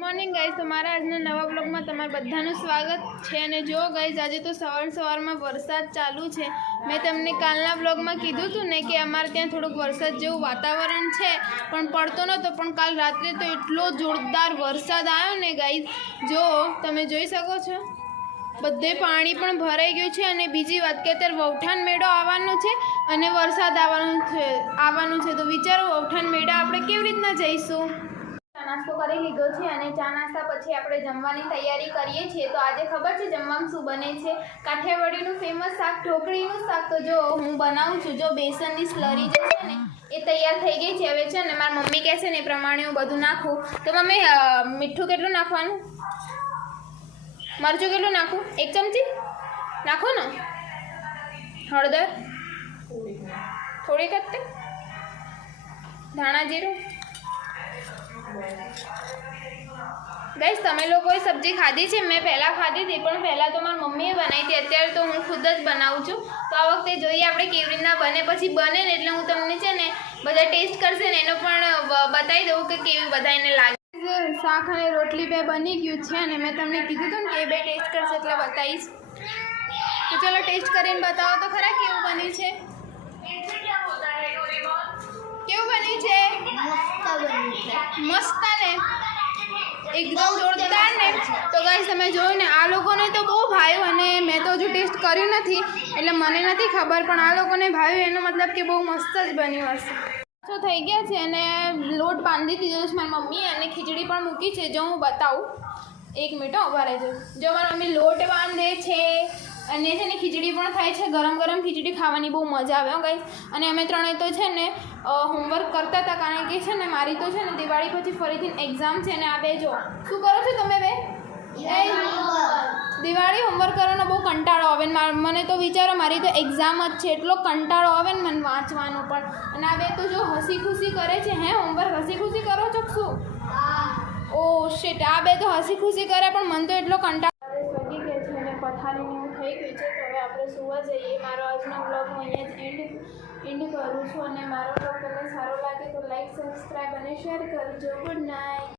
Morning guys, તો મારા આજના નવા બ્લોગમાં તમારા બધાનું સ્વાગત છે। અને જો ગાઈઝ, આજે તો સવારમાં વરસાદ ચાલુ છે। મેં તમને કાલના બ્લોગમાં કીધું હતું ને કે અમારે ત્યાં થોડુંક વરસાદ જેવું વાતાવરણ છે, પણ પડતો નહોતો। પણ કાલ રાત્રે તો એટલો જોરદાર વરસાદ આવ્યો ને ગાઈઝ, જો તમે જોઈ શકો છો બધે પાણી પણ ભરાઈ ગયું છે। અને બીજી વાત કે અત્યારે વૌઠાન મેળો આવવાનો છે અને વરસાદ આવવાનું છે, તો વિચારો વૌઠાન મેળા આપણે કેવી રીતના જઈશું। ચા નાસ્તો કરી લીધો છે અને ચા નાસ્તા પછી આપણે જમવાની તૈયારી કરીએ છીએ। તો આજે ખબર છે જમવામાં શું બને છે? કાઠિયાવાડીનું ફેમસ શાક ઢોકળીનું શાક। તો જો હું બનાવું છું, જો બેસનની સ્લરી જે છે ને એ તૈયાર થઈ ગઈ છે। હવે છે ને મારી મમ્મી કહે છે ને એ પ્રમાણે હું બધું નાખું। તો મમ્મી, મીઠું કેટલું નાખવાનું? મરચું કેટલું નાખું? 1 ચમચી નાખો ને? હળદર થોડીક જ, ધાણા જીરું। ગાઈસ, તમે લોકોએ સબ્જી ખાધી છે? મેં પહેલાં ખાધી હતી, પણ પહેલાં તો મારી મમ્મીએ બનાવી હતી, અત્યારે તો હું ખુદ જ બનાવું છું। તો આ વખતે જોઈએ આપણે કેવી રીતના બને। પછી બને ને એટલે હું તમને છે ને બધા ટેસ્ટ કરશે ને એનો પણ બતાવી દઉં કે કેવી બધાને લાગે। શાક અને રોટલી બે બની ગયું છે અને મેં તમને કીધું હતું ને કે એ બે ટેસ્ટ કરશે એટલે બતાવીશ। તો ચલો ટેસ્ટ કરીને બતાવો તો ખરા કેવું બન્યું છે। કેવું બન્યું છે? મસ્ત ને, એકદમ જોરદાર ને। તો ગાઈસ, તમે જોયું ને, આ લોકોને તો બહુ ભાવ્યું અને મેં તો હજુ ટેસ્ટ કર્યું નથી એટલે મને નથી ખબર, પણ આ લોકોને ભાવ્યું એનો મતલબ કે બહુ મસ્ત જ બન્યું હશે। તો થઈ ગયા છે અને લોટ બાંધી દીધો છે મારી મમ્મીએ અને ખીચડી પણ મૂકી છે। જો હું બતાવું, 1 મિનિટ ઊભા રહેજો। જો મારી મમ્મી લોટ બાંધે છે અને છે ને ખીચડી પણ થાય છે। ગરમ ગરમ ખીચડી ખાવાની બહુ મજા આવે ગાઈસ। અને અમે ત્રણેય તો છે ને હોમવર્ક કરતા હતા, કારણ કે છે ને મારી તો છે ને દિવાળી પછી ફરીથી એક્ઝામ છે। અને આ બે જો શું કરો છો તમે બે? દિવાળી હોમવર્ક કરવાનો બહુ કંટાળો આવે ને મને તો વિચારો, મારી તો એક્ઝામ જ છે, એટલો કંટાળો આવે ને મને વાંચવાનો પણ। અને આ બે તો જો હસી ખુશી કરે છે। હે, હોમવર્ક હસી ખુશી કરો છો શું? ઓ શિટ, આ બે તો હસી ખુશી કરે પણ મને તો એટલો કંટાળો વધી ગયો છે અને પથારીને એવું થઈ ગયું છે। તો હવે આપણે સુવા જઈએ। મારો આજનો બ્લોગ હું અહીંયા જ એન્ડ કરું છું। અને મારો બ્લોગ તમને સારો લાગે તો લાઈક, સબસ્ક્રાઈબ અને શેર કરજો। Good night.